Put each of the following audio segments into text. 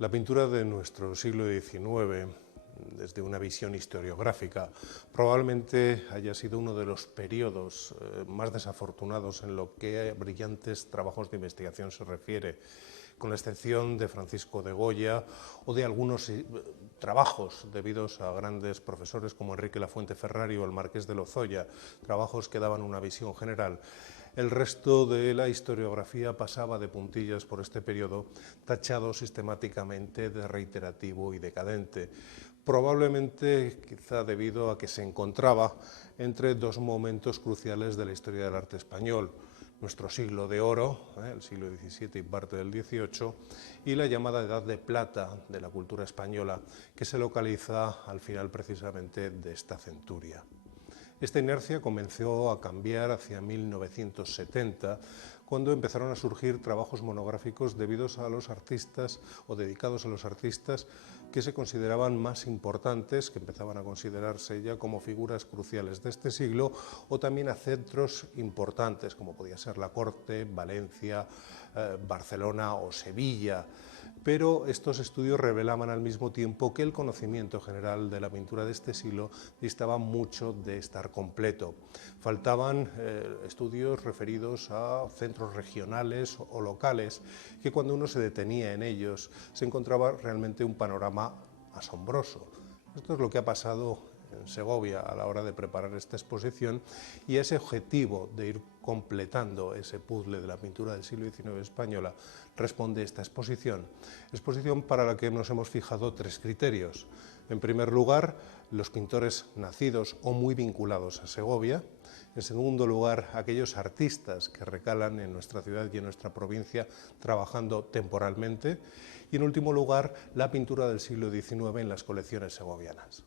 La pintura de nuestro siglo XIX, desde una visión historiográfica, probablemente haya sido uno de los periodos más desafortunados en lo que a brillantes trabajos de investigación se refiere, con la excepción de Francisco de Goya o de algunos trabajos debidos a grandes profesores como Enrique Lafuente Ferrari o el Marqués de Lozoya, trabajos que daban una visión general. El resto de la historiografía pasaba de puntillas por este periodo, tachado sistemáticamente de reiterativo y decadente, probablemente quizá debido a que se encontraba entre dos momentos cruciales de la historia del arte español: nuestro siglo de oro, el siglo XVII y parte del XVIII, y la llamada Edad de Plata de la cultura española, que se localiza al final precisamente de esta centuria. Esta inercia comenzó a cambiar hacia 1970, cuando empezaron a surgir trabajos monográficos debidos a los artistas o dedicados a los artistas que se consideraban más importantes, que empezaban a considerarse ya como figuras cruciales de este siglo, o también a centros importantes, como podía ser la Corte, Valencia, Barcelona o Sevilla. Pero estos estudios revelaban al mismo tiempo que el conocimiento general de la pintura de este siglo distaba mucho de estar completo. Faltaban estudios referidos a centros regionales o locales, que cuando uno se detenía en ellos se encontraba realmente un panorama asombroso. Esto es lo que ha pasado en Segovia a la hora de preparar esta exposición, y ese objetivo de ir completando ese puzzle de la pintura del siglo XIX española responde esta exposición para la que nos hemos fijado tres criterios. En primer lugar, los pintores nacidos o muy vinculados a Segovia. En segundo lugar, aquellos artistas que recalan en nuestra ciudad y en nuestra provincia trabajando temporalmente. Y en último lugar, la pintura del siglo XIX en las colecciones segovianas.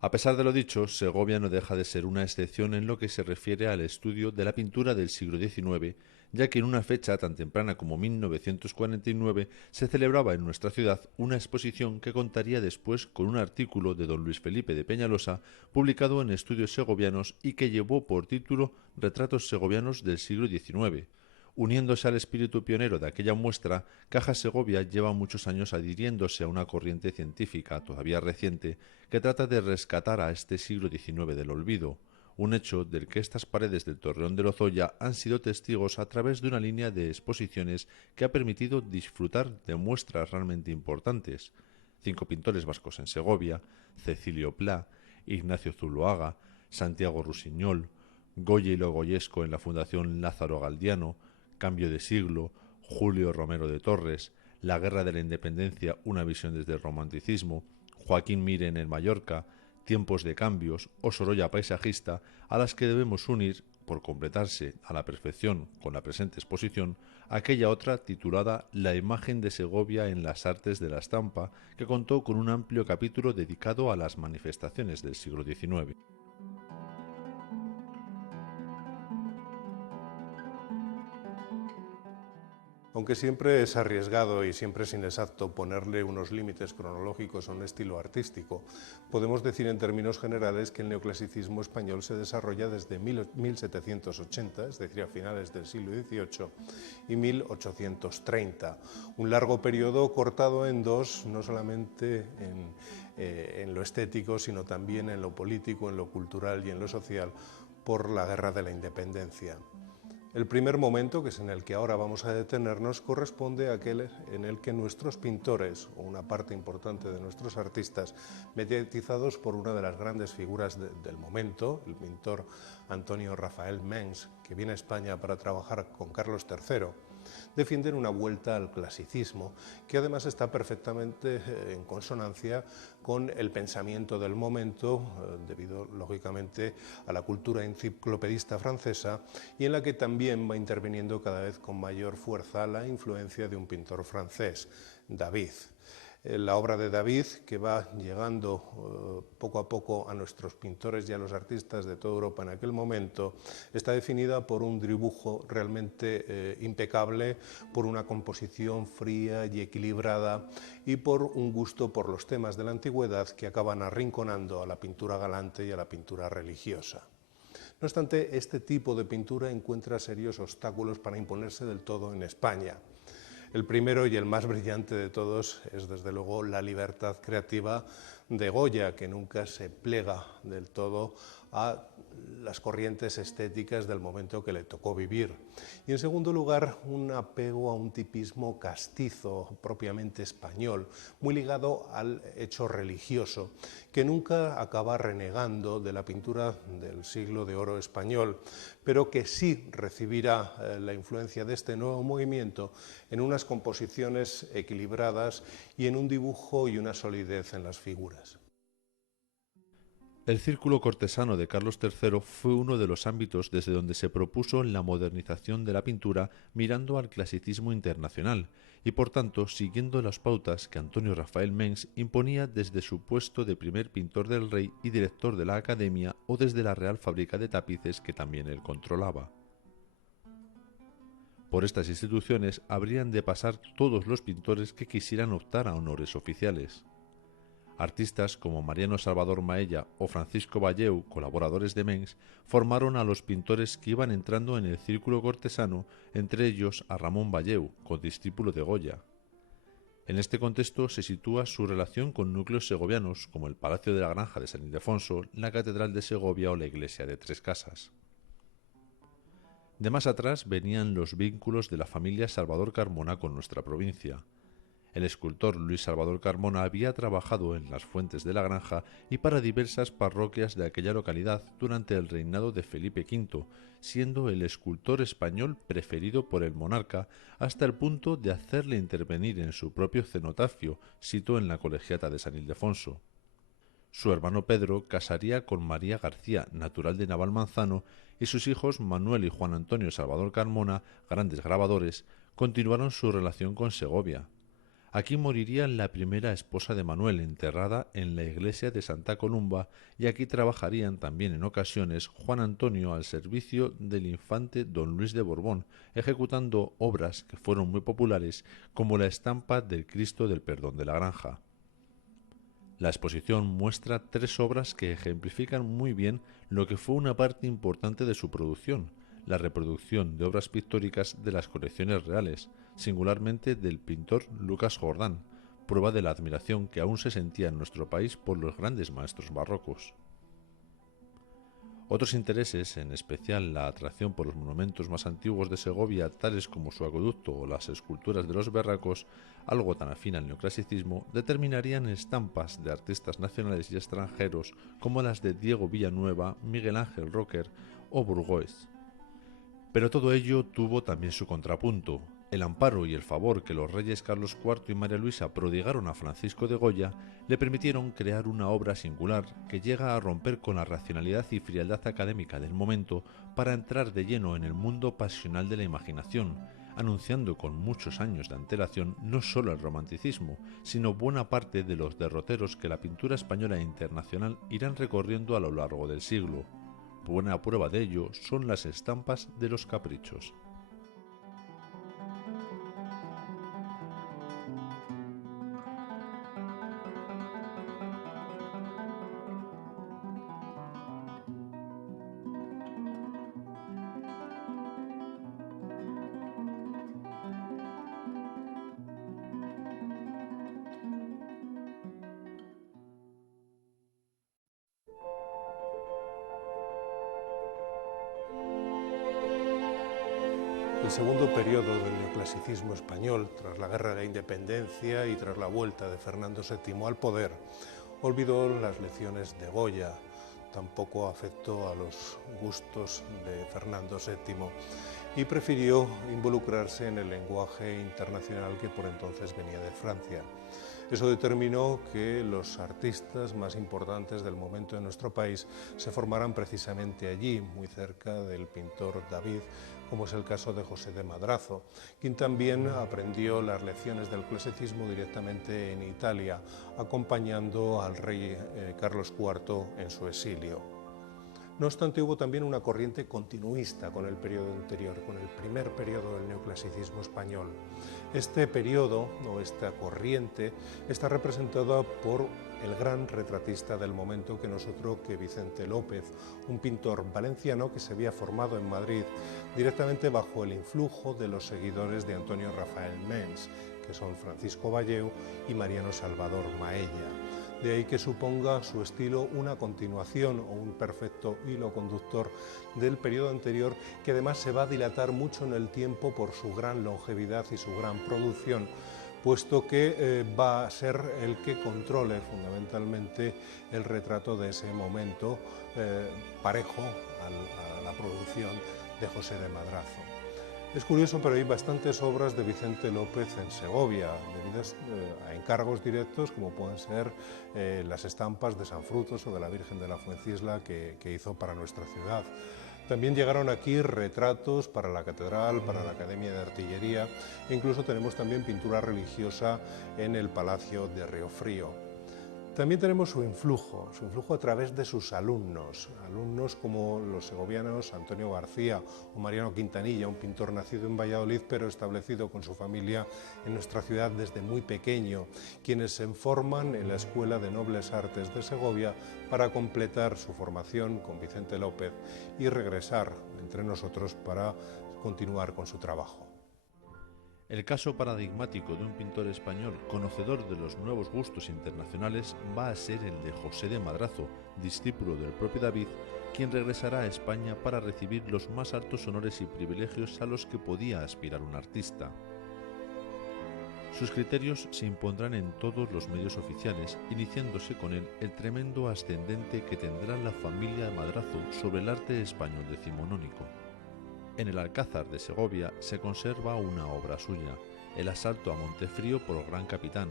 A pesar de lo dicho, Segovia no deja de ser una excepción en lo que se refiere al estudio de la pintura del siglo XIX, ya que en una fecha tan temprana como 1949 se celebraba en nuestra ciudad una exposición que contaría después con un artículo de don Luis Felipe de Peñalosa publicado en Estudios Segovianos y que llevó por título Retratos segovianos del siglo XIX. Uniéndose al espíritu pionero de aquella muestra, Caja Segovia lleva muchos años adhiriéndose a una corriente científica todavía reciente que trata de rescatar a este siglo XIX del olvido, un hecho del que estas paredes del Torreón de Lozoya han sido testigos a través de una línea de exposiciones que ha permitido disfrutar de muestras realmente importantes. 5 pintores vascos en Segovia, Cecilio Pla, Ignacio Zuloaga, Santiago Rusiñol, Goya y lo goyesco en la Fundación Lázaro Galdiano, Cambio de siglo, Julio Romero de Torres, La guerra de la independencia, una visión desde el romanticismo, Joaquín Mir en Mallorca, Tiempos de cambios o Sorolla paisajista, a las que debemos unir, por completarse a la perfección con la presente exposición, aquella otra titulada La imagen de Segovia en las artes de la estampa, que contó con un amplio capítulo dedicado a las manifestaciones del siglo XIX. Aunque siempre es arriesgado y siempre es inexacto ponerle unos límites cronológicos a un estilo artístico, podemos decir en términos generales que el neoclasicismo español se desarrolla desde 1780, es decir, a finales del siglo XVIII, y 1830, un largo periodo cortado en dos, no solamente en lo estético, sino también en lo político, en lo cultural y en lo social, por la Guerra de la Independencia. El primer momento, que es en el que ahora vamos a detenernos, corresponde a aquel en el que nuestros pintores, o una parte importante de nuestros artistas, mediatizados por una de las grandes figuras del momento, el pintor Antonio Rafael Mengs, que viene a España para trabajar con Carlos III, defienden una vuelta al clasicismo, que además está perfectamente en consonancia con el pensamiento del momento, debido lógicamente a la cultura enciclopedista francesa, y en la que también va interviniendo cada vez con mayor fuerza la influencia de un pintor francés, David. La obra de David, que va llegando poco a poco a nuestros pintores y a los artistas de toda Europa en aquel momento, está definida por un dibujo realmente impecable, por una composición fría y equilibrada y por un gusto por los temas de la antigüedad que acaban arrinconando a la pintura galante y a la pintura religiosa. No obstante, este tipo de pintura encuentra serios obstáculos para imponerse del todo en España. El primero y el más brillante de todos es, desde luego, la libertad creativa de Goya, que nunca se plega del todo a las corrientes estéticas del momento que le tocó vivir. Y en segundo lugar, un apego a un tipismo castizo, propiamente español, muy ligado al hecho religioso, que nunca acaba renegando de la pintura del siglo de oro español, pero que sí recibirá la influencia de este nuevo movimiento en unas composiciones equilibradas y en un dibujo y una solidez en las figuras. El círculo cortesano de Carlos III fue uno de los ámbitos desde donde se propuso la modernización de la pintura mirando al clasicismo internacional y, por tanto, siguiendo las pautas que Antonio Rafael Mengs imponía desde su puesto de primer pintor del rey y director de la Academia o desde la Real Fábrica de Tapices que también él controlaba. Por estas instituciones habrían de pasar todos los pintores que quisieran optar a honores oficiales. Artistas como Mariano Salvador Maella o Francisco Valleu, colaboradores de Mengs, formaron a los pintores que iban entrando en el círculo cortesano, entre ellos a Ramón Valleu, condiscípulo de Goya. En este contexto se sitúa su relación con núcleos segovianos como el Palacio de la Granja de San Ildefonso, la Catedral de Segovia o la Iglesia de Tres Casas. De más atrás venían los vínculos de la familia Salvador Carmona con nuestra provincia. El escultor Luis Salvador Carmona había trabajado en las Fuentes de la Granja y para diversas parroquias de aquella localidad durante el reinado de Felipe V, siendo el escultor español preferido por el monarca hasta el punto de hacerle intervenir en su propio cenotafio, sito en la Colegiata de San Ildefonso. Su hermano Pedro casaría con María García, natural de Navalmanzano, y sus hijos Manuel y Juan Antonio Salvador Carmona, grandes grabadores, continuaron su relación con Segovia. Aquí moriría la primera esposa de Manuel, enterrada en la iglesia de Santa Columba, y aquí trabajarían también en ocasiones Juan Antonio al servicio del infante don Luis de Borbón, ejecutando obras que fueron muy populares, como la estampa del Cristo del Perdón de la Granja. La exposición muestra 3 obras que ejemplifican muy bien lo que fue una parte importante de su producción, la reproducción de obras pictóricas de las colecciones reales, singularmente del pintor Lucas Jordán, prueba de la admiración que aún se sentía en nuestro país por los grandes maestros barrocos. Otros intereses, en especial la atracción por los monumentos más antiguos de Segovia, tales como su acueducto o las esculturas de los berracos, algo tan afín al neoclasicismo, determinarían estampas de artistas nacionales y extranjeros como las de Diego Villanueva, Miguel Ángel Rocker o Burgoes. Pero todo ello tuvo también su contrapunto. El amparo y el favor que los reyes Carlos IV y María Luisa prodigaron a Francisco de Goya le permitieron crear una obra singular que llega a romper con la racionalidad y frialdad académica del momento para entrar de lleno en el mundo pasional de la imaginación, anunciando con muchos años de antelación no solo el romanticismo, sino buena parte de los derroteros que la pintura española e internacional irán recorriendo a lo largo del siglo. Buena prueba de ello son las estampas de los caprichos. El segundo periodo del neoclasicismo español, tras la Guerra de la Independencia y tras la vuelta de Fernando VII al poder, olvidó las lecciones de Goya, tampoco afectó a los gustos de Fernando VII y prefirió involucrarse en el lenguaje internacional que por entonces venía de Francia. Eso determinó que los artistas más importantes del momento en nuestro país se formaran precisamente allí, muy cerca del pintor David, como es el caso de José de Madrazo, quien también aprendió las lecciones del clasicismo directamente en Italia, acompañando al rey Carlos IV en su exilio. No obstante, hubo también una corriente continuista con el periodo anterior, con el primer periodo del neoclasicismo español. Este periodo, o esta corriente, está representada por el gran retratista del momento, que no es otro que Vicente López, un pintor valenciano que se había formado en Madrid directamente bajo el influjo de los seguidores de Antonio Rafael Mengs, que son Francisco Valleu y Mariano Salvador Maella. De ahí que suponga su estilo una continuación o un perfecto hilo conductor del periodo anterior, que además se va a dilatar mucho en el tiempo por su gran longevidad y su gran producción, puesto que va a ser el que controle fundamentalmente el retrato de ese momento, parejo a la producción de José de Madrazo. Es curioso, pero hay bastantes obras de Vicente López en Segovia, debidas a encargos directos, como pueden ser las estampas de San Frutos o de la Virgen de la Fuencisla que hizo para nuestra ciudad. También llegaron aquí retratos para la catedral, para la Academia de Artillería, e incluso tenemos también pintura religiosa en el Palacio de Riofrío. También tenemos su influjo a través de sus alumnos como los segovianos Antonio García o Mariano Quintanilla, un pintor nacido en Valladolid pero establecido con su familia en nuestra ciudad desde muy pequeño, quienes se forman en la Escuela de Nobles Artes de Segovia para completar su formación con Vicente López y regresar entre nosotros para continuar con su trabajo. El caso paradigmático de un pintor español conocedor de los nuevos gustos internacionales va a ser el de José de Madrazo, discípulo del propio David, quien regresará a España para recibir los más altos honores y privilegios a los que podía aspirar un artista. Sus criterios se impondrán en todos los medios oficiales, iniciándose con él el tremendo ascendente que tendrá la familia Madrazo sobre el arte español decimonónico. En el Alcázar de Segovia se conserva una obra suya, El asalto a Montefrío por el Gran Capitán,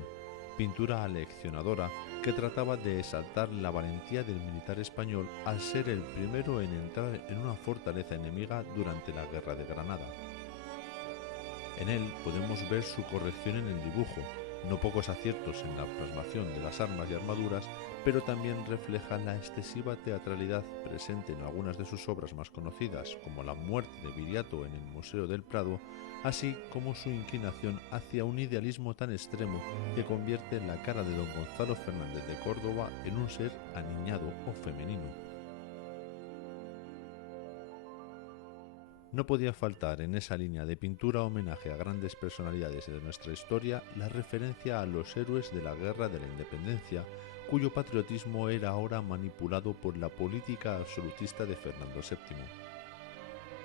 pintura aleccionadora que trataba de exaltar la valentía del militar español al ser el primero en entrar en una fortaleza enemiga durante la Guerra de Granada. En él podemos ver su corrección en el dibujo, no pocos aciertos en la plasmación de las armas y armaduras, pero también refleja la excesiva teatralidad presente en algunas de sus obras más conocidas, como La muerte de Viriato en el Museo del Prado, así como su inclinación hacia un idealismo tan extremo que convierte la cara de don Gonzalo Fernández de Córdoba en un ser aniñado o femenino. No podía faltar en esa línea de pintura homenaje a grandes personalidades de nuestra historia la referencia a los héroes de la Guerra de la Independencia, cuyo patriotismo era ahora manipulado por la política absolutista de Fernando VII.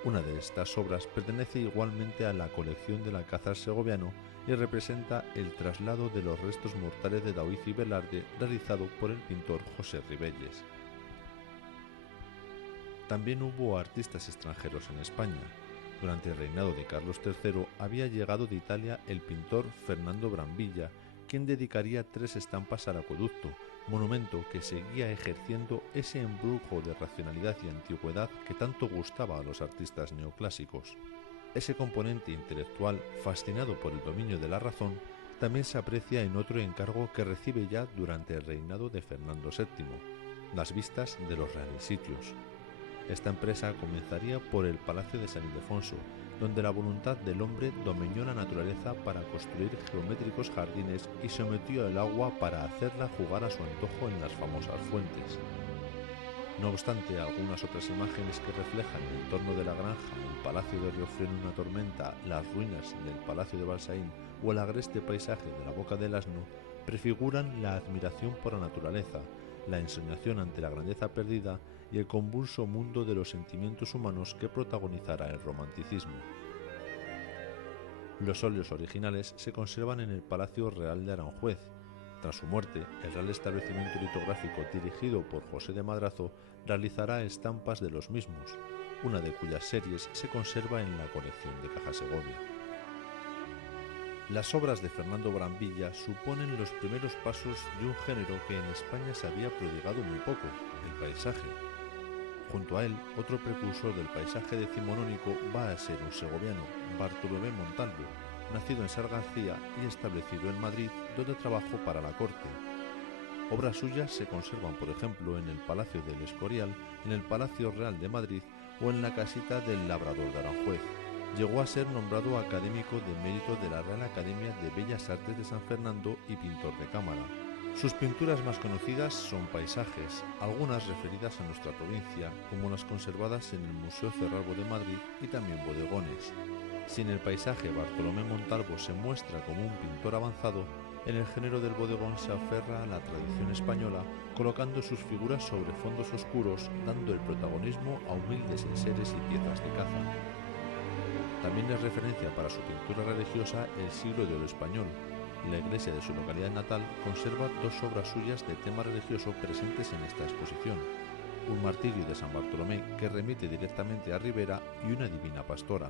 Una de estas obras pertenece igualmente a la colección del Alcázar segoviano y representa el traslado de los restos mortales de Daoiz y Velarde realizado por el pintor José Ribelles. También hubo artistas extranjeros en España. Durante el reinado de Carlos III había llegado de Italia el pintor Fernando Brambilla, quien dedicaría 3 estampas al acueducto, monumento que seguía ejerciendo ese embrujo de racionalidad y antigüedad que tanto gustaba a los artistas neoclásicos. Ese componente intelectual, fascinado por el dominio de la razón, también se aprecia en otro encargo que recibe ya durante el reinado de Fernando VII, las vistas de los reales sitios. Esta empresa comenzaría por el Palacio de San Ildefonso, donde la voluntad del hombre dominó la naturaleza para construir geométricos jardines y sometió el agua para hacerla jugar a su antojo en las famosas fuentes. No obstante, algunas otras imágenes que reflejan el entorno de la granja, el Palacio de Riofrío en una tormenta, las ruinas del Palacio de Balsaín o el agreste paisaje de la Boca del Asno prefiguran la admiración por la naturaleza, la ensoñación ante la grandeza perdida y el convulso mundo de los sentimientos humanos que protagonizará el romanticismo. Los óleos originales se conservan en el Palacio Real de Aranjuez. Tras su muerte, el Real Establecimiento Litográfico dirigido por José de Madrazo realizará estampas de los mismos, una de cuyas series se conserva en la colección de Caja Segovia. Las obras de Fernando Brambilla suponen los primeros pasos de un género que en España se había prodigado muy poco, el paisaje. Junto a él, otro precursor del paisaje decimonónico va a ser un segoviano, Bartolomé Montalvo, nacido en Sargarcía y establecido en Madrid, donde trabajó para la corte. Obras suyas se conservan, por ejemplo, en el Palacio del Escorial, en el Palacio Real de Madrid o en la casita del Labrador de Aranjuez. Llegó a ser nombrado académico de mérito de la Real Academia de Bellas Artes de San Fernando y pintor de cámara. Sus pinturas más conocidas son paisajes, algunas referidas a nuestra provincia, como las conservadas en el Museo Cerralbo de Madrid, y también bodegones. Si en el paisaje Bartolomé Montalvo se muestra como un pintor avanzado, en el género del bodegón se aferra a la tradición española, colocando sus figuras sobre fondos oscuros, dando el protagonismo a humildes enseres y piezas de caza. También es referencia para su pintura religiosa el siglo de oro español. La iglesia de su localidad natal conserva dos obras suyas de tema religioso presentes en esta exposición: un martirio de San Bartolomé que remite directamente a Ribera y una Divina Pastora.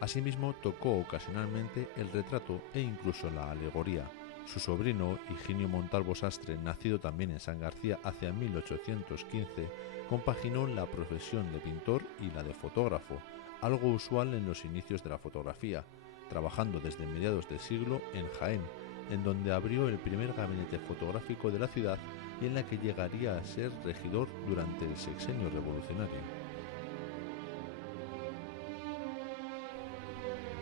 Asimismo, tocó ocasionalmente el retrato e incluso la alegoría. Su sobrino, Higinio Montalvo Sastre, nacido también en San García hacia 1815, compaginó la profesión de pintor y la de fotógrafo, algo usual en los inicios de la fotografía, trabajando desde mediados del siglo en Jaén, en donde abrió el primer gabinete fotográfico de la ciudad y en la que llegaría a ser regidor durante el sexenio revolucionario.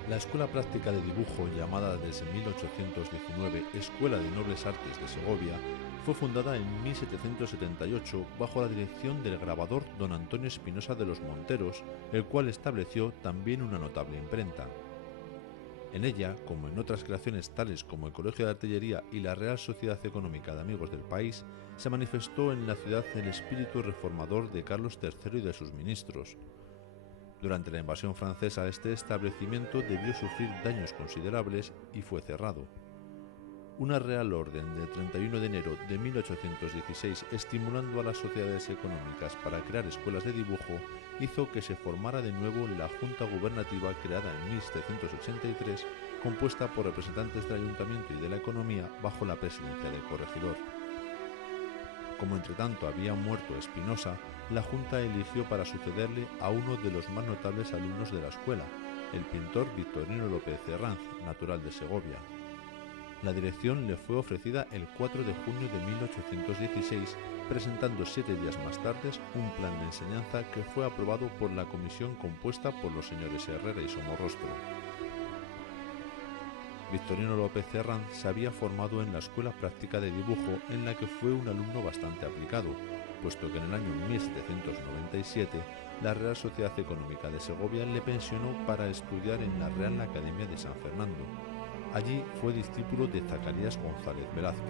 La Escuela Práctica de Dibujo, llamada desde 1819 Escuela de Nobles Artes de Segovia, fue fundada en 1778 bajo la dirección del grabador don Antonio Espinosa de los Monteros, el cual estableció también una notable imprenta. En ella, como en otras creaciones tales como el Colegio de Artillería y la Real Sociedad Económica de Amigos del País, se manifestó en la ciudad el espíritu reformador de Carlos III y de sus ministros. Durante la invasión francesa, este establecimiento debió sufrir daños considerables y fue cerrado. Una Real Orden del 31 de enero de 1816, estimulando a las sociedades económicas para crear escuelas de dibujo, hizo que se formara de nuevo la Junta Gubernativa creada en 1783, compuesta por representantes del Ayuntamiento y de la Economía bajo la presidencia del corregidor. Como entretanto había muerto Espinosa, la Junta eligió para sucederle a uno de los más notables alumnos de la escuela, el pintor Victorino López Herranz, natural de Segovia. La dirección le fue ofrecida el 4 de junio de 1816, presentando 7 días más tarde un plan de enseñanza que fue aprobado por la comisión compuesta por los señores Herrera y Somorrostro. Victorino López Herranz se había formado en la Escuela Práctica de Dibujo, en la que fue un alumno bastante aplicado, puesto que en el año 1797 la Real Sociedad Económica de Segovia le pensionó para estudiar en la Real Academia de San Fernando. Allí fue discípulo de Zacarías González Velázquez.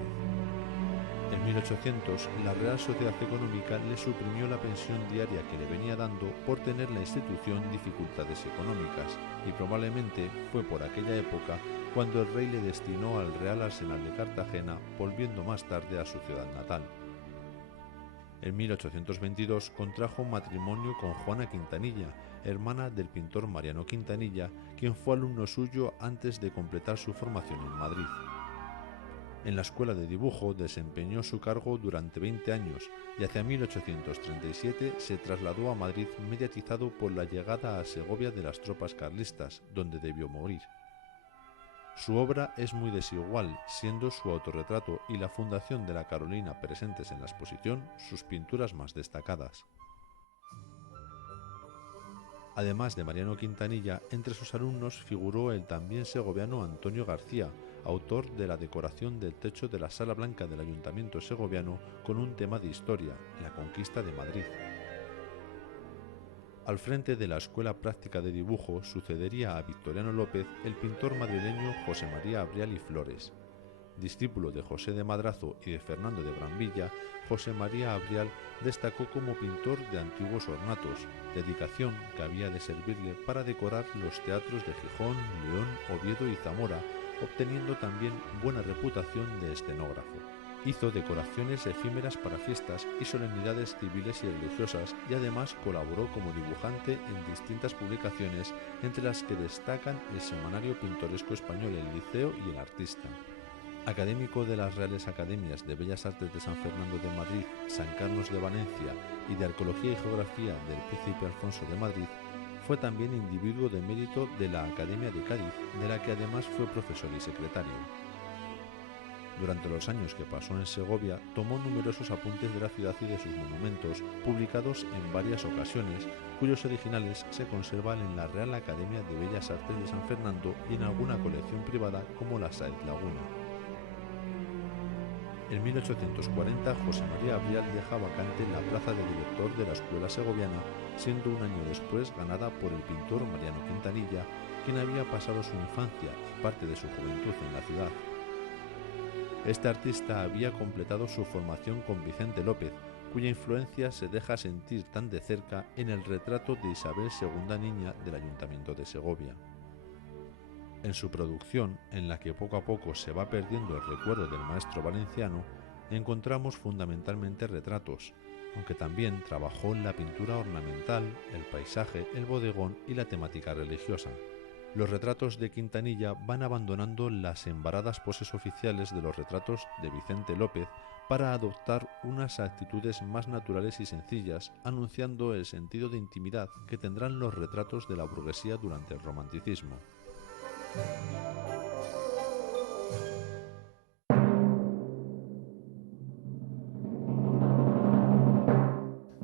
En 1800, la Real Sociedad Económica le suprimió la pensión diaria que le venía dando por tener la institución dificultades económicas, y probablemente fue por aquella época cuando el rey le destinó al Real Arsenal de Cartagena, volviendo más tarde a su ciudad natal. En 1822 contrajo matrimonio con Juana Quintanilla, hermana del pintor Mariano Quintanilla, quien fue alumno suyo antes de completar su formación en Madrid. En la Escuela de Dibujo desempeñó su cargo durante 20 años y hacia 1837 se trasladó a Madrid, mediatizado por la llegada a Segovia de las tropas carlistas, donde debió morir. Su obra es muy desigual, siendo su autorretrato y la fundación de la Carolina presentes en la exposición sus pinturas más destacadas. Además de Mariano Quintanilla, entre sus alumnos figuró el también segoviano Antonio García, autor de la decoración del techo de la Sala Blanca del Ayuntamiento segoviano con un tema de historia, la conquista de Madrid. Al frente de la Escuela Práctica de Dibujo sucedería a Victoriano López el pintor madrileño José María Abrial y Flores. Discípulo de José de Madrazo y de Fernando de Brambilla, José María Abrial destacó como pintor de antiguos ornatos, dedicación que había de servirle para decorar los teatros de Gijón, León, Oviedo y Zamora, obteniendo también buena reputación de escenógrafo. Hizo decoraciones efímeras para fiestas y solemnidades civiles y religiosas, y además colaboró como dibujante en distintas publicaciones, entre las que destacan el Semanario Pintoresco Español El Liceo y El Artista. Académico de las Reales Academias de Bellas Artes de San Fernando de Madrid, San Carlos de Valencia y de Arqueología y Geografía del Príncipe Alfonso de Madrid, fue también individuo de mérito de la Academia de Cádiz, de la que además fue profesor y secretario. Durante los años que pasó en Segovia, tomó numerosos apuntes de la ciudad y de sus monumentos, publicados en varias ocasiones, cuyos originales se conservan en la Real Academia de Bellas Artes de San Fernando y en alguna colección privada como la Sáenz Laguna. En 1840, José María Abrial deja vacante la plaza de director de la Escuela Segoviana, siendo un año después ganada por el pintor Mariano Quintanilla, quien había pasado su infancia y parte de su juventud en la ciudad. Este artista había completado su formación con Vicente López, cuya influencia se deja sentir tan de cerca en el retrato de Isabel II Niña del Ayuntamiento de Segovia. En su producción, en la que poco a poco se va perdiendo el recuerdo del maestro valenciano, encontramos fundamentalmente retratos, aunque también trabajó en la pintura ornamental, el paisaje, el bodegón y la temática religiosa. Los retratos de Quintanilla van abandonando las embaradas poses oficiales de los retratos de Vicente López para adoptar unas actitudes más naturales y sencillas, anunciando el sentido de intimidad que tendrán los retratos de la burguesía durante el romanticismo.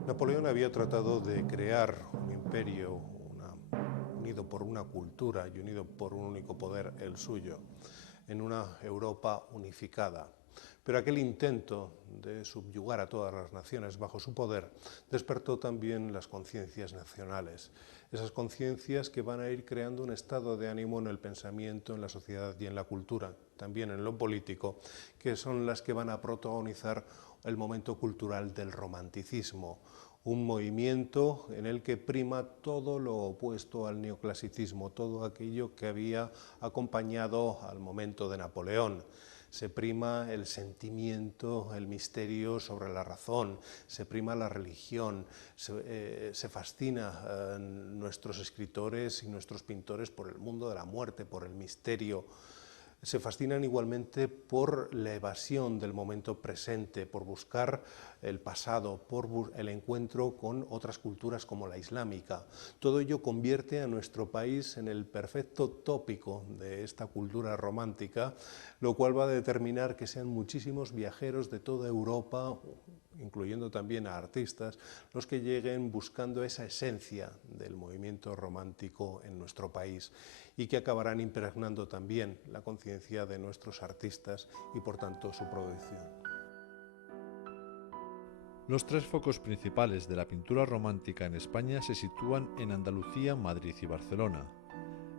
Napoleón había tratado de crear un imperio unido por una cultura y unido por un único poder, el suyo, en una Europa unificada. Pero aquel intento de subyugar a todas las naciones bajo su poder despertó también las conciencias nacionales, esas conciencias que van a ir creando un estado de ánimo en el pensamiento, en la sociedad y en la cultura, también en lo político, que son las que van a protagonizar el momento cultural del romanticismo, un movimiento en el que prima todo lo opuesto al neoclasicismo, todo aquello que había acompañado al momento de Napoleón. Se prima el sentimiento, el misterio sobre la razón, se prima la religión, se fascina nuestros escritores y nuestros pintores por el mundo de la muerte, por el misterio. Se fascinan igualmente por la evasión del momento presente, por buscar el pasado, por el encuentro con otras culturas como la islámica. Todo ello convierte a nuestro país en el perfecto tópico de esta cultura romántica, lo cual va a determinar que sean muchísimos viajeros de toda Europa, incluyendo también a artistas, los que lleguen buscando esa esencia del movimiento romántico en nuestro país y que acabarán impregnando también la conciencia de nuestros artistas y por tanto su producción. Los tres focos principales de la pintura romántica en España se sitúan en Andalucía, Madrid y Barcelona.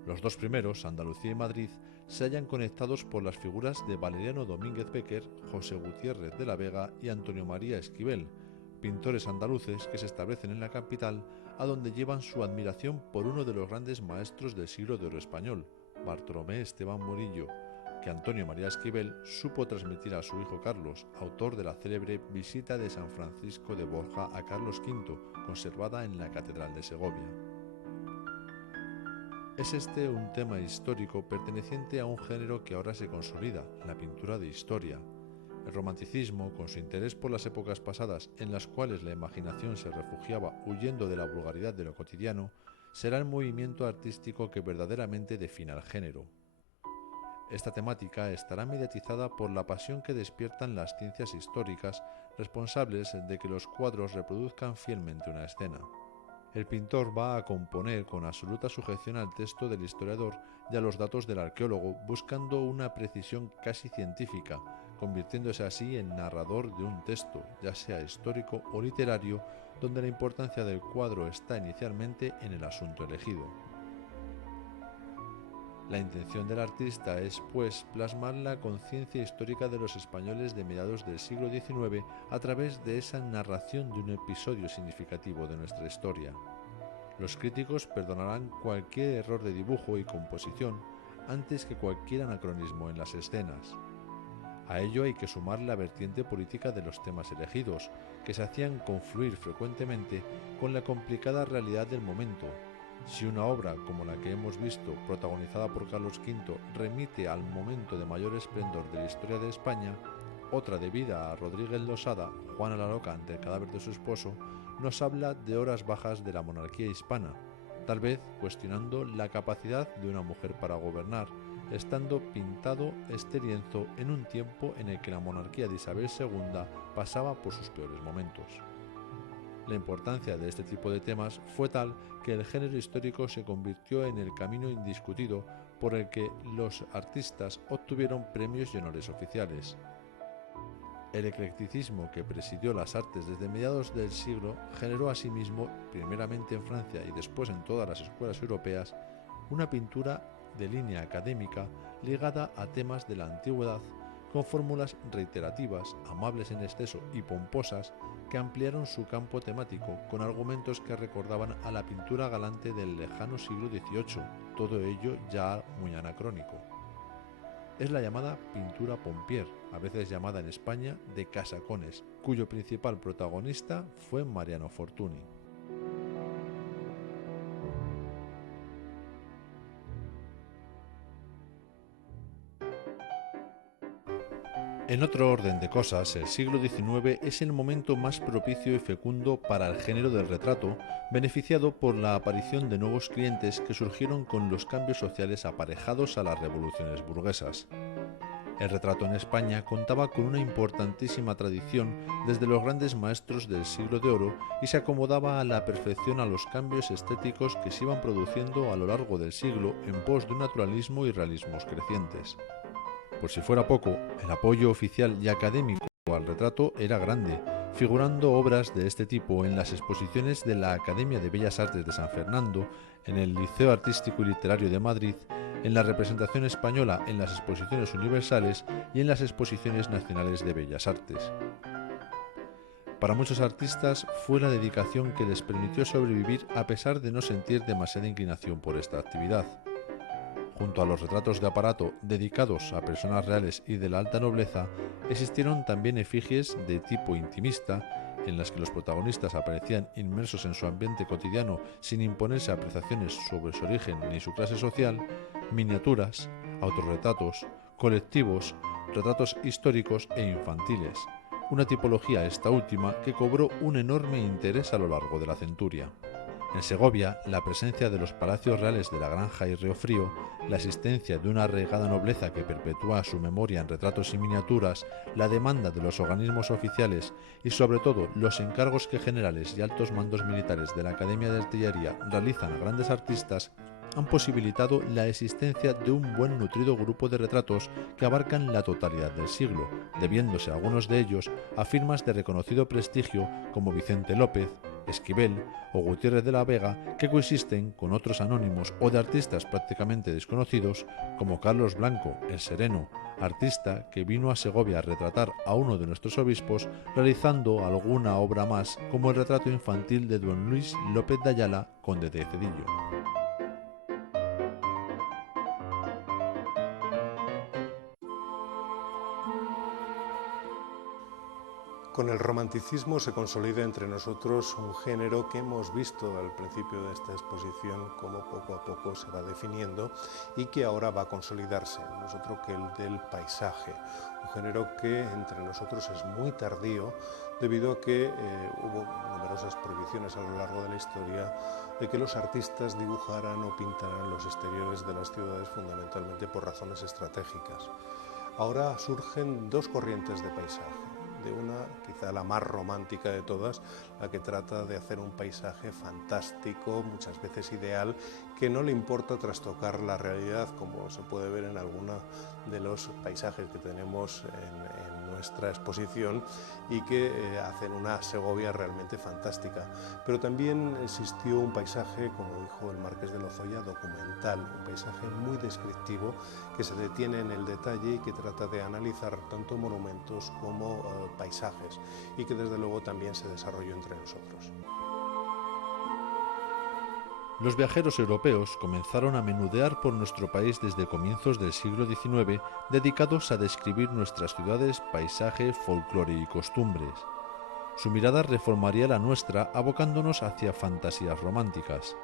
Los dos primeros, Andalucía y Madrid, se hallan conectados por las figuras de Valeriano Domínguez Becker, José Gutiérrez de la Vega y Antonio María Esquivel, pintores andaluces que se establecen en la capital, a donde llevan su admiración por uno de los grandes maestros del siglo de oro español, Bartolomé Esteban Murillo, que Antonio María Esquivel supo transmitir a su hijo Carlos, autor de la célebre Visita de San Francisco de Borja a Carlos V, conservada en la Catedral de Segovia. Es este un tema histórico perteneciente a un género que ahora se consolida, la pintura de historia. El romanticismo, con su interés por las épocas pasadas en las cuales la imaginación se refugiaba huyendo de la vulgaridad de lo cotidiano, será el movimiento artístico que verdaderamente defina el género. Esta temática estará mediatizada por la pasión que despiertan las ciencias históricas, responsables de que los cuadros reproduzcan fielmente una escena. El pintor va a componer con absoluta sujeción al texto del historiador y a los datos del arqueólogo, buscando una precisión casi científica, convirtiéndose así en narrador de un texto, ya sea histórico o literario, donde la importancia del cuadro está inicialmente en el asunto elegido. La intención del artista es, pues, plasmar la conciencia histórica de los españoles de mediados del siglo XIX a través de esa narración de un episodio significativo de nuestra historia. Los críticos perdonarán cualquier error de dibujo y composición antes que cualquier anacronismo en las escenas. A ello hay que sumar la vertiente política de los temas elegidos, que se hacían confluir frecuentemente con la complicada realidad del momento. Si una obra como la que hemos visto, protagonizada por Carlos V, remite al momento de mayor esplendor de la historia de España, otra debida a Rodríguez Losada, Juana la Loca ante el cadáver de su esposo, nos habla de horas bajas de la monarquía hispana, tal vez cuestionando la capacidad de una mujer para gobernar, estando pintado este lienzo en un tiempo en el que la monarquía de Isabel II pasaba por sus peores momentos. La importancia de este tipo de temas fue tal que el género histórico se convirtió en el camino indiscutido por el que los artistas obtuvieron premios y honores oficiales. El eclecticismo que presidió las artes desde mediados del siglo generó asimismo, primeramente en Francia y después en todas las escuelas europeas, una pintura de línea académica ligada a temas de la antigüedad, con fórmulas reiterativas, amables en exceso y pomposas, que ampliaron su campo temático con argumentos que recordaban a la pintura galante del lejano siglo XVIII, todo ello ya muy anacrónico. Es la llamada pintura pompier, a veces llamada en España de casacones, cuyo principal protagonista fue Mariano Fortuny. En otro orden de cosas, el siglo XIX es el momento más propicio y fecundo para el género del retrato, beneficiado por la aparición de nuevos clientes que surgieron con los cambios sociales aparejados a las revoluciones burguesas. El retrato en España contaba con una importantísima tradición desde los grandes maestros del siglo de oro y se acomodaba a la perfección a los cambios estéticos que se iban produciendo a lo largo del siglo en pos de un naturalismo y realismos crecientes. Por si fuera poco, el apoyo oficial y académico al retrato era grande, figurando obras de este tipo en las exposiciones de la Academia de Bellas Artes de San Fernando, en el Liceo Artístico y Literario de Madrid, en la representación española en las exposiciones universales y en las exposiciones nacionales de Bellas Artes. Para muchos artistas fue la dedicación que les permitió sobrevivir a pesar de no sentir demasiada inclinación por esta actividad. Junto a los retratos de aparato dedicados a personas reales y de la alta nobleza, existieron también efigies de tipo intimista, en las que los protagonistas aparecían inmersos en su ambiente cotidiano sin imponerse apreciaciones sobre su origen ni su clase social, miniaturas, autorretratos, colectivos, retratos históricos e infantiles, una tipología esta última que cobró un enorme interés a lo largo de la centuria. En Segovia, la presencia de los palacios reales de la Granja y Río Frío, la existencia de una arraigada nobleza que perpetúa su memoria en retratos y miniaturas, la demanda de los organismos oficiales y sobre todo los encargos que generales y altos mandos militares de la Academia de Artillería realizan a grandes artistas han posibilitado la existencia de un buen nutrido grupo de retratos que abarcan la totalidad del siglo, debiéndose algunos de ellos a firmas de reconocido prestigio como Vicente López, Esquivel o Gutiérrez de la Vega, que coexisten con otros anónimos o de artistas prácticamente desconocidos como Carlos Blanco, el Sereno, artista que vino a Segovia a retratar a uno de nuestros obispos, realizando alguna obra más como el retrato infantil de don Luis López de Ayala, conde de Cedillo. Con el romanticismo se consolida entre nosotros un género que hemos visto al principio de esta exposición como poco a poco se va definiendo y que ahora va a consolidarse, no es otro que el del paisaje, un género que entre nosotros es muy tardío debido a que hubo numerosas prohibiciones a lo largo de la historia de que los artistas dibujaran o pintaran los exteriores de las ciudades fundamentalmente por razones estratégicas. Ahora surgen dos corrientes de paisaje. De una, quizá la más romántica de todas, la que trata de hacer un paisaje fantástico, muchas veces ideal, que no le importa trastocar la realidad, como se puede ver en algunos de los paisajes que tenemos en nuestra exposición y que hacen una Segovia realmente fantástica. Pero también existió un paisaje, como dijo el Marqués de Lozoya, documental, un paisaje muy descriptivo que se detiene en el detalle y que trata de analizar tanto monumentos como paisajes y que desde luego también se desarrolló entre nosotros. Los viajeros europeos comenzaron a menudear por nuestro país desde comienzos del siglo XIX, dedicados a describir nuestras ciudades, paisaje, folclore y costumbres. Su mirada reformaría la nuestra, abocándonos hacia fantasías románticas.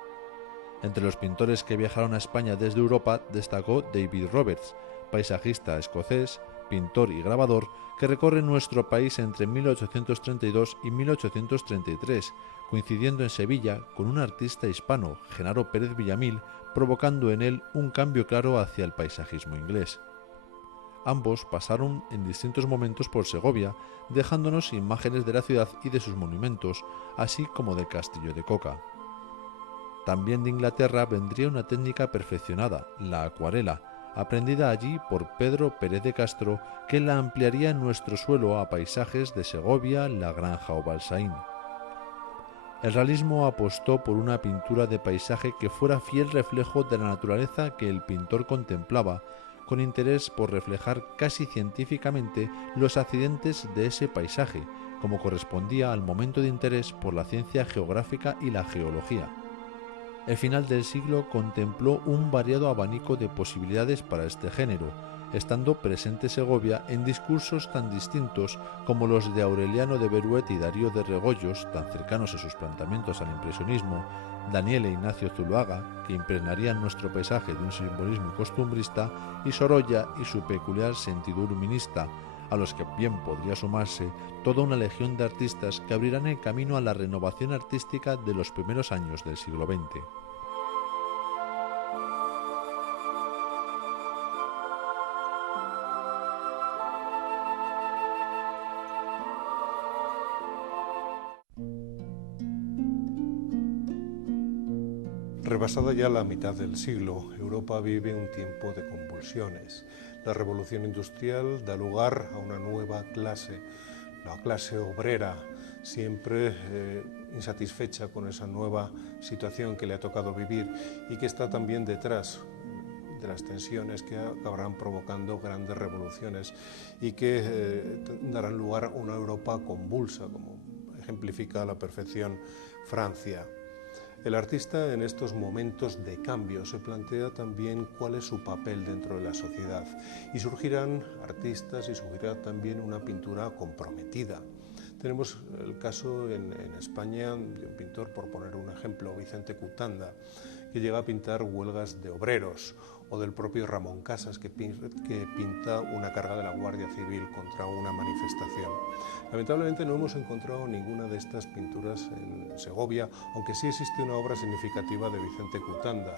Entre los pintores que viajaron a España desde Europa destacó David Roberts, paisajista escocés, pintor y grabador, que recorre nuestro país entre 1832 y 1833, coincidiendo en Sevilla con un artista hispano, Genaro Pérez Villamil, provocando en él un cambio claro hacia el paisajismo inglés. Ambos pasaron en distintos momentos por Segovia, dejándonos imágenes de la ciudad y de sus monumentos, así como del castillo de Coca. También de Inglaterra vendría una técnica perfeccionada, la acuarela, aprendida allí por Pedro Pérez de Castro, que la ampliaría en nuestro suelo a paisajes de Segovia, La Granja o Balsaín. El realismo apostó por una pintura de paisaje que fuera fiel reflejo de la naturaleza que el pintor contemplaba, con interés por reflejar casi científicamente los accidentes de ese paisaje, como correspondía al momento de interés por la ciencia geográfica y la geología. El final del siglo contempló un variado abanico de posibilidades para este género, estando presente Segovia en discursos tan distintos como los de Aureliano de Beruet y Darío de Regoyos, tan cercanos a sus planteamientos al impresionismo, Daniel e Ignacio Zuloaga, que impregnarían nuestro paisaje de un simbolismo costumbrista, y Sorolla y su peculiar sentido luminista, a los que bien podría sumarse toda una legión de artistas que abrirán el camino a la renovación artística de los primeros años del siglo XX. Rebasada ya la mitad del siglo, Europa vive un tiempo de convulsiones. La revolución industrial da lugar a una nueva clase, la clase obrera, siempre insatisfecha con esa nueva situación que le ha tocado vivir y que está también detrás de las tensiones que acabarán provocando grandes revoluciones y que darán lugar a una Europa convulsa, como ejemplifica a la perfección Francia. El artista en estos momentos de cambio se plantea también cuál es su papel dentro de la sociedad y surgirán artistas y surgirá también una pintura comprometida. Tenemos el caso en España de un pintor, por poner un ejemplo, Vicente Cutanda, que llega a pintar huelgas de obreros, o del propio Ramón Casas, que pinta una carga de la Guardia Civil contra una manifestación. Lamentablemente no hemos encontrado ninguna de estas pinturas en Segovia, aunque sí existe una obra significativa de Vicente Cutanda,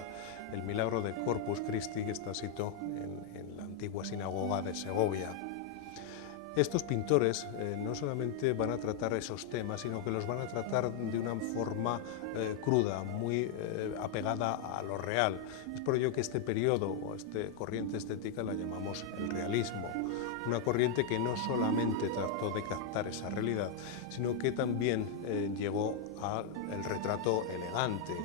El Milagro de Corpus Christi, que está situado en la antigua sinagoga de Segovia. Estos pintores no solamente van a tratar esos temas, sino que los van a tratar de una forma cruda, muy apegada a lo real. Es por ello que este periodo o esta corriente estética la llamamos el realismo. Una corriente que no solamente trató de captar esa realidad, sino que también llegó al retrato elegante,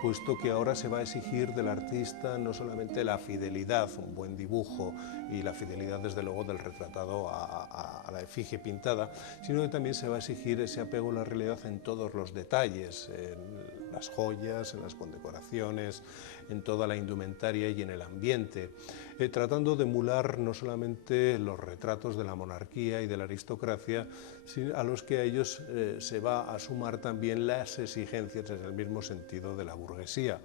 puesto que ahora se va a exigir del artista no solamente la fidelidad, un buen dibujo y la fidelidad desde luego del retratado a la efigie pintada, sino que también se va a exigir ese apego a la realidad en todos los detalles, en las joyas, en las condecoraciones, en toda la indumentaria y en el ambiente, tratando de emular no solamente los retratos de la monarquía y de la aristocracia, sino a los que a ellos se va a sumar también las exigencias en el mismo sentido de la burguesía.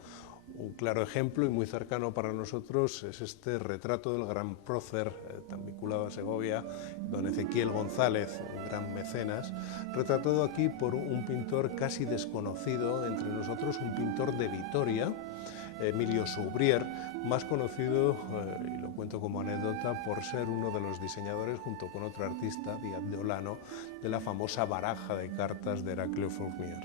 Un claro ejemplo y muy cercano para nosotros es este retrato del gran prócer, tan vinculado a Segovia, don Ezequiel González, un gran mecenas, retratado aquí por un pintor casi desconocido entre nosotros, un pintor de Vitoria, Emilio Subrier, más conocido, y lo cuento como anécdota, por ser uno de los diseñadores, junto con otro artista, Díaz de Olano, de la famosa baraja de cartas de Heraclio Fournier.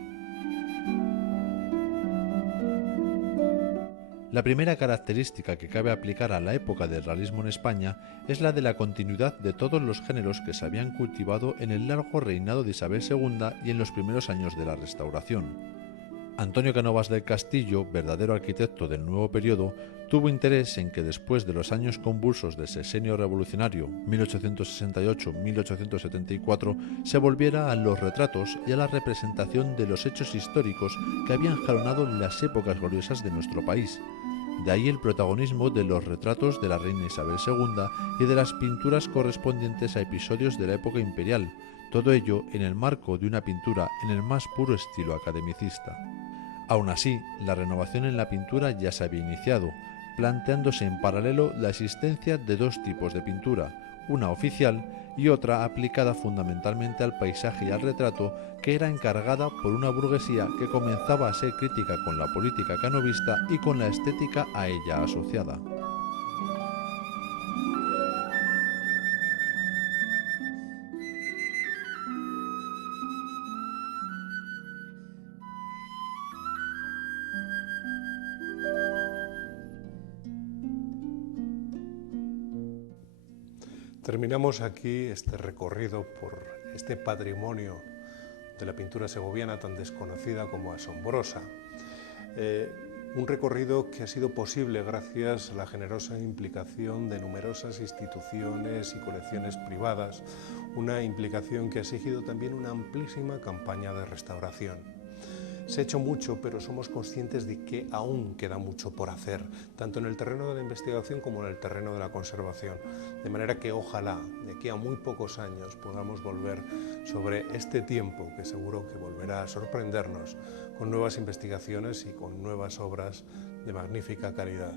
La primera característica que cabe aplicar a la época del realismo en España es la de la continuidad de todos los géneros que se habían cultivado en el largo reinado de Isabel II y en los primeros años de la Restauración. Antonio Cánovas del Castillo, verdadero arquitecto del nuevo periodo, tuvo interés en que después de los años convulsos del sexenio revolucionario 1868-1874 se volviera a los retratos y a la representación de los hechos históricos que habían jalonado las épocas gloriosas de nuestro país. De ahí el protagonismo de los retratos de la reina Isabel II y de las pinturas correspondientes a episodios de la época imperial, todo ello en el marco de una pintura en el más puro estilo academicista. Aún así, la renovación en la pintura ya se había iniciado, planteándose en paralelo la existencia de dos tipos de pintura, una oficial, y otra aplicada fundamentalmente al paisaje y al retrato, que era encargada por una burguesía que comenzaba a ser crítica con la política canovista y con la estética a ella asociada. Terminamos aquí este recorrido por este patrimonio de la pintura segoviana tan desconocida como asombrosa. Un recorrido que ha sido posible gracias a la generosa implicación de numerosas instituciones y colecciones privadas, una implicación que ha exigido también una amplísima campaña de restauración. Se ha hecho mucho, pero somos conscientes de que aún queda mucho por hacer, tanto en el terreno de la investigación como en el terreno de la conservación. De manera que ojalá, de aquí a muy pocos años, podamos volver sobre este tiempo, que seguro que volverá a sorprendernos, con nuevas investigaciones y con nuevas obras de magnífica calidad.